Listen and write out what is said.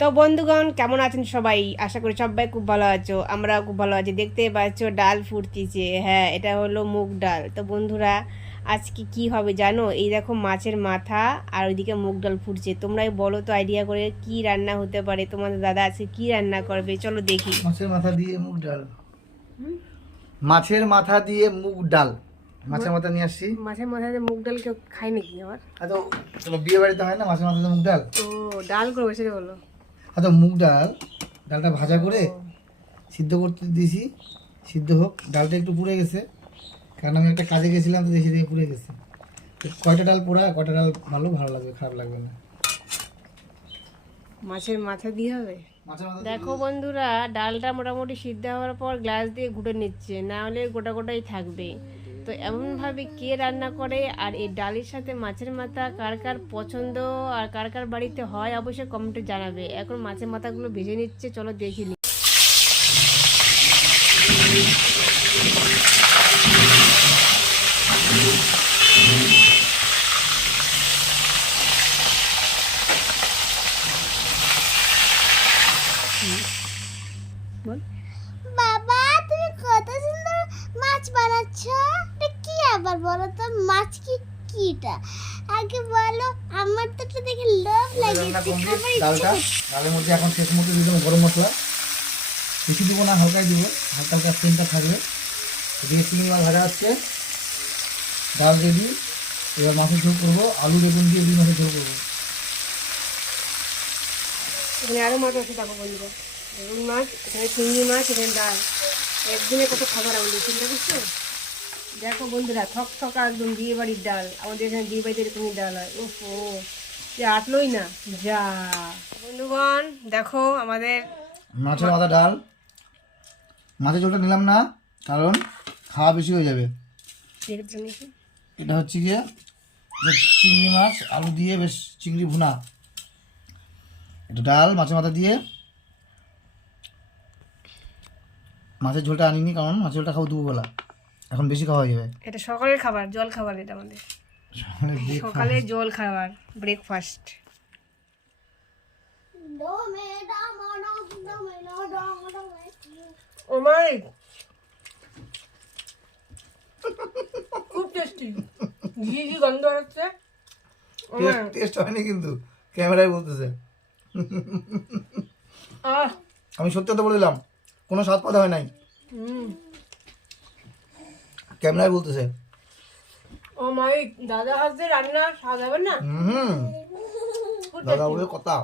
তো বন্ধুগণ কেমন আছেন সবাই? আশা করি সবাই খুব ভালো আছো। আমরা খুব ভালো আছি। দেখতে পাচ্ছ ডাল ফুটতিছে। হ্যাঁ এটা হলো মুগ ডাল। তো বন্ধুরা আজকে কি হবে জানো? এই দেখো মাছের মাথা আর ওইদিকে মুগ ডাল ফুটছে। তোমরাই বলো তো আইডিয়া করে কি রান্না হতে পারে? তোমাদের দাদা আজকে কি রান্না করবে? চলো দেখি। মাছের মাথা দিয়ে মুগ ডাল। মাছের মাথা দিয়ে মুগ ডাল। মাছের মাথা নিয়ে আসছি। মাছের মাথা দিয়ে মুগ ডাল কেউ খায় নাকি আবার? আচ্ছা চলো বিয়ে বাড়িতে হয় না মাছের মাথা দিয়ে মুগ ডাল? ও ডাল করবে সেটা বলো আচ্ছা মুগ ডাল ডালটা ভাজা করে সিদ্ধ করতে দিয়েছি সিদ্ধ হোক ডালটা একটু পুড়ে গেছে। কারণ আমি একটা কাজে গেছিলাম তো দেখি দেখে পুড়ে গেছে। কয়টা ডাল পোড়া কয়টা ডাল ভালো ভালো লাগবে খারাপ লাগবে না। মাছের মাথা দিয়ে হবে? দেখো বন্ধুরা ডালটা মোটামুটি সিদ্ধ হওয়ার পর গ্লাস দিয়ে ঘুটে নিচ্ছে না হলে গোটা গোটাই থাকবে। তো এমনভাবে কে রান্না করে আর এই ডালের সাথে মাছের মাথা কার কার পছন্দ আর কার কার বাড়িতে হয় অবশ্যই কমেন্টে জানাবে। এখন মাছের মাথাগুলো ভেজে নিচ্ছে, চলো দেখি নি। বাবা, তুমি কত সুন্দর মাছ বানাচ্ছ। আবার বলো তো মাছ কি কিটা? আগে বলো আমার তো এটা দেখে লোভ কমপ্লিট ডালটা ডালের মধ্যে এখন শেষ মধ্যে দিয়ে দেবো গরম মশলা। বেশি দিব না হালকাই দিব। হালকা হালকা সেন্টটা থাকবে। এদিকে চিংড়ি মাছ ভাজা হচ্ছে। ডাল রেডি এবার মাছের ঝোল করব। আলু বেগুন দিয়ে দুই মাছের ঝোল করব। এখানে আরও মাছ আছে দেখো বন্ধুরা। বেগুন মাছ এখানে চিংড়ি মাছ এখানে ডাল। একদিনে কত খাবার আমাদের চিন্তা করছ? দেখো বন্ধুরা থক থকা একদম বিয়ে বাড়ির ডাল। আমাদের এখানে বিয়ে বাড়িতে এরকমই ডাল হয়। ও ও যে আটলোই না? যা। বন্ধুগণ, দেখো আমাদের মাছের মাথা ডাল। মাছের ঝোলটা নিলাম না, কারণ খাওয়া বেশি হয়ে যাবে। এটা হচ্ছে গিয়ে চিংড়ি মাছ, আলু দিয়ে বেশ চিংড়ি ভুনা। এটা ডাল, মাছের মাথা দিয়ে। মাছের ঝোলটা আনিনি, কারণ মাছের ঝোলটা খাব দুপুরবেলা। এখন বেশি খাওয়া যাবে? এটা সকালের খাবার জল খাবার এটা আমাদের। সকালে জল খাবার ব্রেকফাস্ট ও মাই। খুব টেস্টি ঘি ঘি গন্ধ হচ্ছে টেস্ট হয়নি কিন্তু ক্যামেরায় বলতেছে। আহ। আমি সত্যি কথা বলে দিলাম কোনো স্বাদ পাতা হয় নাই। হুম। ক্যামেরায় বলতেছে। ও মাই দাদা হাতে রান্না সাজাবেন না? হুম। দাদা বলে কথা।